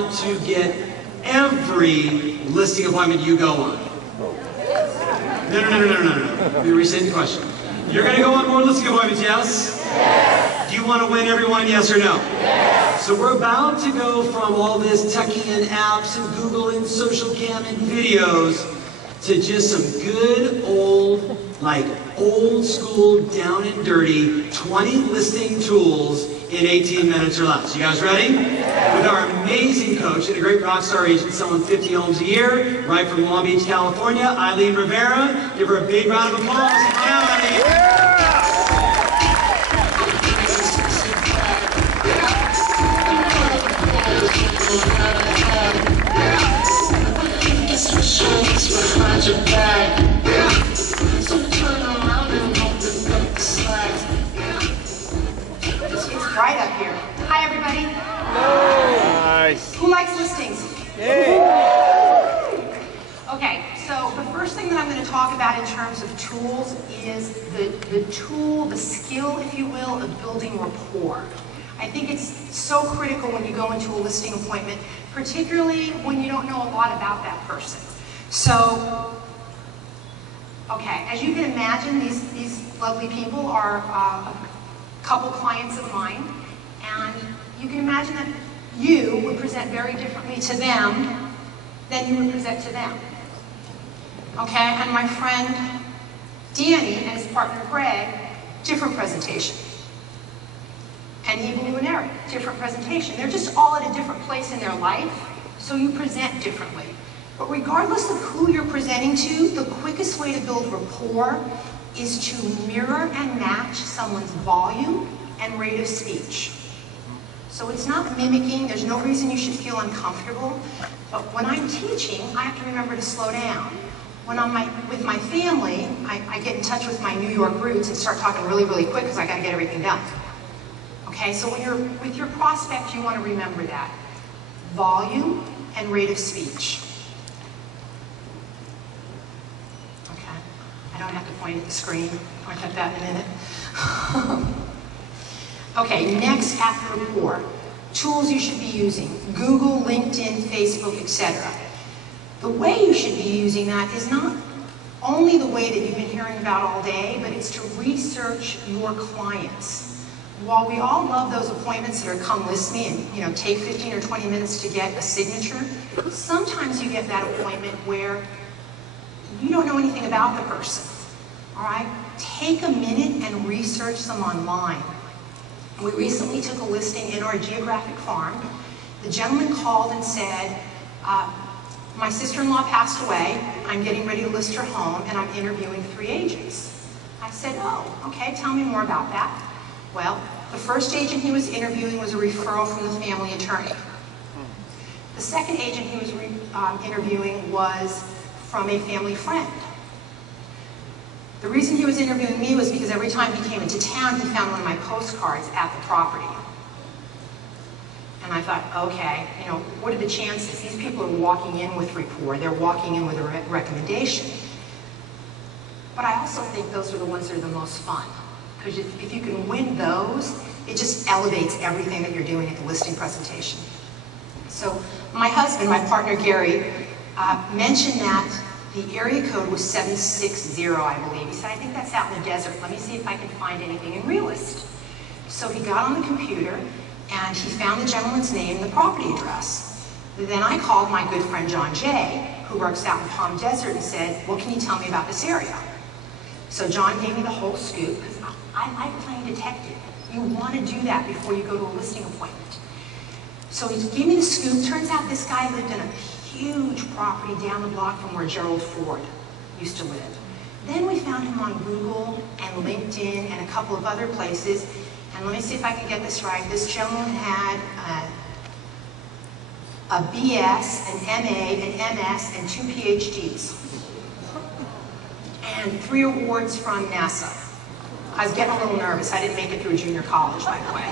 want to get every listing appointment you go on? No. Let me restate the question. You're going to go on more listing appointments, yes? Yes. Do you want to win every one, yes or no? Yes. So we're about to go from all this techie and apps and Google and social cam and videos to just some good old, like old school, down and dirty 20 listing tools in 18 minutes or less. You guys ready? With our amazing coach and a great rock star agent selling 50 homes a year, right from Long Beach, California, Eileen Rivera. Give her a big round of applause. Right up here. Hi, everybody. Nice. Who likes listings? Yay. Okay, so the first thing that I'm going to talk about in terms of tools is the skill, if you will, of building rapport. I think it's so critical when you go into a listing appointment, particularly when you don't know a lot about that person. So, okay, as you can imagine, these lovely people are couple clients of mine, and you can imagine that you would present very differently to them than you would present to them. Okay, and my friend Danny and his partner Greg, different presentation. And even Lou and Eric, different presentation. They're just all at a different place in their life, so you present differently. But regardless of who you're presenting to, the quickest way to build rapport is to mirror and match someone's volume and rate of speech. So it's not mimicking, there's no reason you should feel uncomfortable, but when I'm teaching, I have to remember to slow down. When I'm with my family, I get in touch with my New York roots and start talking really, really quick because I got to get everything done. Okay, so when you're with your prospect, you want to remember that. Volume and rate of speech. I don't have to point at the screen. I'll cut that in a minute. Okay, next after rapport. Tools you should be using. Google, LinkedIn, Facebook, etc. The way you should be using that is not only the way that you've been hearing about all day, but it's to research your clients. While we all love those appointments that are come list me and take 15 or 20 minutes to get a signature, sometimes you get that appointment where you don't know anything about the person, all right? Take a minute and research them online. We recently took a listing in our geographic farm. The gentleman called and said, my sister-in-law passed away, I'm getting ready to list her home, and I'm interviewing 3 agents. I said, oh, okay, tell me more about that. Well, the first agent he was interviewing was a referral from the family attorney. The second agent he was interviewing was from a family friend. The reason he was interviewing me was because every time he came into town, he found one of my postcards at the property. And I thought, okay, what are the chances? These people are walking in with rapport. They're walking in with a recommendation. But I also think those are the ones that are the most fun. Because if you can win those, it just elevates everything that you're doing at the listing presentation. So my husband, my partner Gary, mentioned that the area code was 760, I believe. He said, I think that's out in the desert. Let me see if I can find anything in Realist. So he got on the computer and he found the gentleman's name and the property address. Then I called my good friend John Jay, who works out in Palm Desert, and said, what can you tell me about this area? So John gave me the whole scoop, because I like playing detective. You want to do that before you go to a listing appointment. So he gave me the scoop. Turns out this guy lived in a huge property down the block from where Gerald Ford used to live. Then we found him on Google and LinkedIn and a couple of other places. And let me see if I can get this right. This gentleman had a BS, an MA, an MS, and 2 PhDs. And 3 awards from NASA. I was getting a little nervous. I didn't make it through junior college, by the way.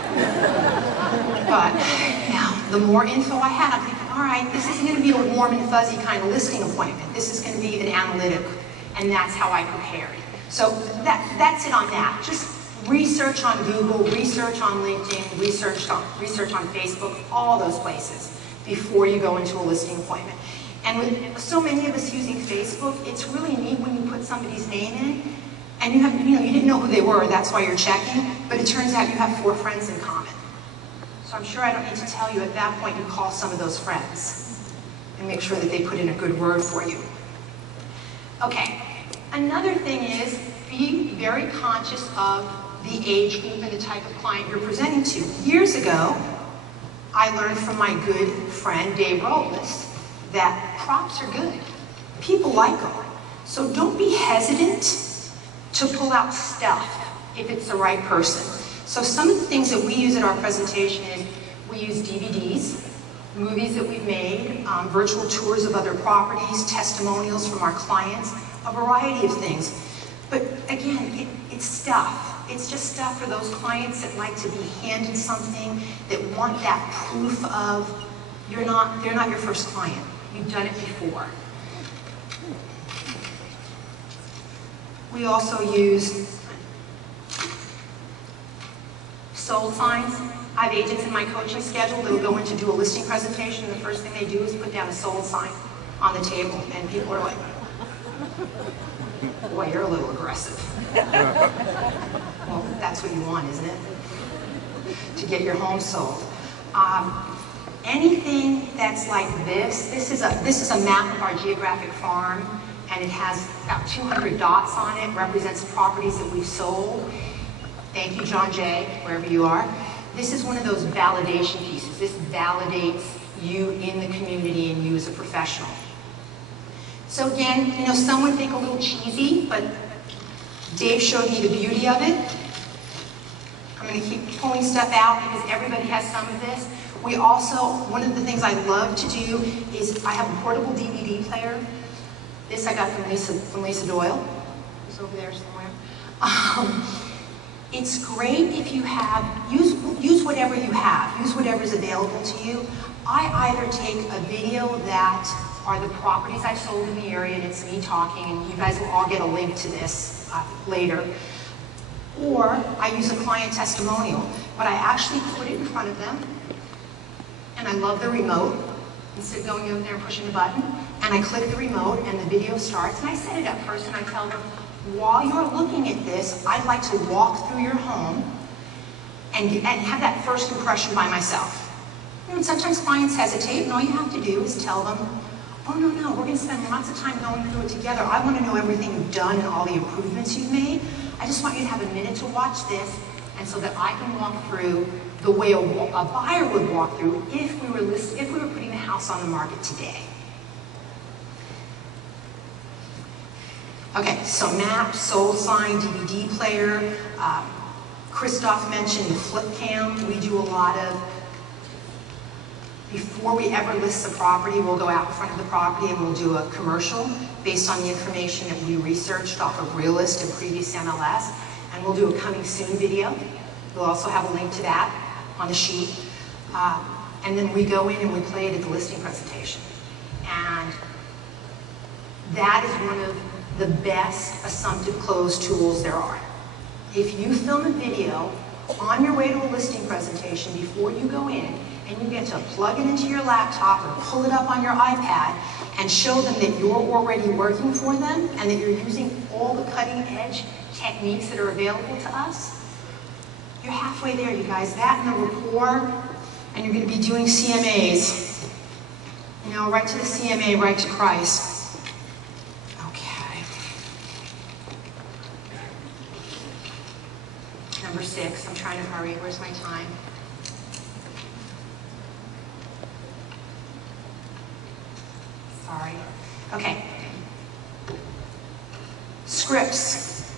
But now, the more info I had, I'm thinking, all right, this isn't going to be a warm and fuzzy kind of listing appointment. This is going to be an analytic, and that's how I prepared. So that's it on that. Just research on Google, research on LinkedIn, research on Facebook, all those places. before you go into a listing appointment. And with so many of us using Facebook, it's really neat when you put somebody's name in, and you didn't know who they were, that's why you're checking, but it turns out you have 4 friends in common. So I'm sure I don't need to tell you, at that point you call some of those friends and make sure that they put in a good word for you. Okay, another thing is be very conscious of the age group and the type of client you're presenting to. Years ago, I learned from my good friend Dave Robles that props are good. People like them. So don't be hesitant to pull out stuff if it's the right person. So some of the things that we use in our presentation is we use DVDs, movies that we've made, virtual tours of other properties, testimonials from our clients, a variety of things. But again, it's stuff. It's just stuff for those clients that like to be handed something, that want that proof of they're not your first client. You've done it before. We also use sold signs. I have agents in my coaching schedule that will go in to do a listing presentation, and the first thing they do is put down a sold sign on the table, and people are like, boy, you're a little aggressive. Well, that's what you want, isn't it? To get your home sold. Anything that's like this is a map of our geographic farm, and it has about 200 dots on it, represents properties that we've sold. Thank you, John Jay, wherever you are. This is one of those validation pieces. This validates you in the community and you as a professional. So again, some would think a little cheesy, but Dave showed me the beauty of it. I'm going to keep pulling stuff out because everybody has some of this. We also, one of the things I love to do is I have a portable DVD player. This I got from Lisa Doyle. It's over there somewhere. It's great if you have, use whatever you have, use whatever's available to you. I either take a video that are the properties I've sold in the area, and it's me talking, and you guys will all get a link to this later. Or I use a client testimonial, but I actually put it in front of them, and I love the remote, instead of going over there and pushing the button, and I click the remote, and the video starts, and I set it up first, and I tell them, while you're looking at this, I'd like to walk through your home and have that first impression by myself. And sometimes clients hesitate, and all you have to do is tell them, oh no, we're going to spend lots of time going through it together. I want to know everything you've done and all the improvements you've made. I just want you to have a minute to watch this, and so that I can walk through the way a buyer would walk through if we were putting the house on the market today. Okay, so map, sold sign, DVD player. Christoph mentioned the flip cam. We do a lot of, before we ever list the property, we'll go out in front of the property and we'll do a commercial based on the information that we researched off of Realist and previous MLS, and we'll do a coming soon video. We'll also have a link to that on the sheet. And then we go in and we play it at the listing presentation. And that is one of the best assumptive close tools there are. If you film a video on your way to a listing presentation before you go in, and you get to plug it into your laptop or pull it up on your iPad and show them that you're already working for them and that you're using all the cutting edge techniques that are available to us, you're halfway there, you guys. That and the rapport, and you're going to be doing CMAs. Right to the CMA, right to price. Number 6, I'm trying to hurry. Where's my time? Sorry. Okay. Scripts.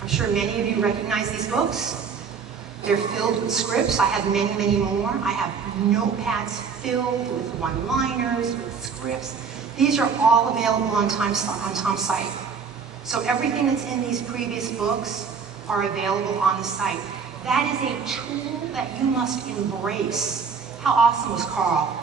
I'm sure many of you recognize these books. They're filled with scripts. I have many, many more. I have notepads filled with one-liners, with scripts. These are all available on Tom's site. So everything that's in these previous books are available on the site. That is a tool that you must embrace. How awesome was Carl?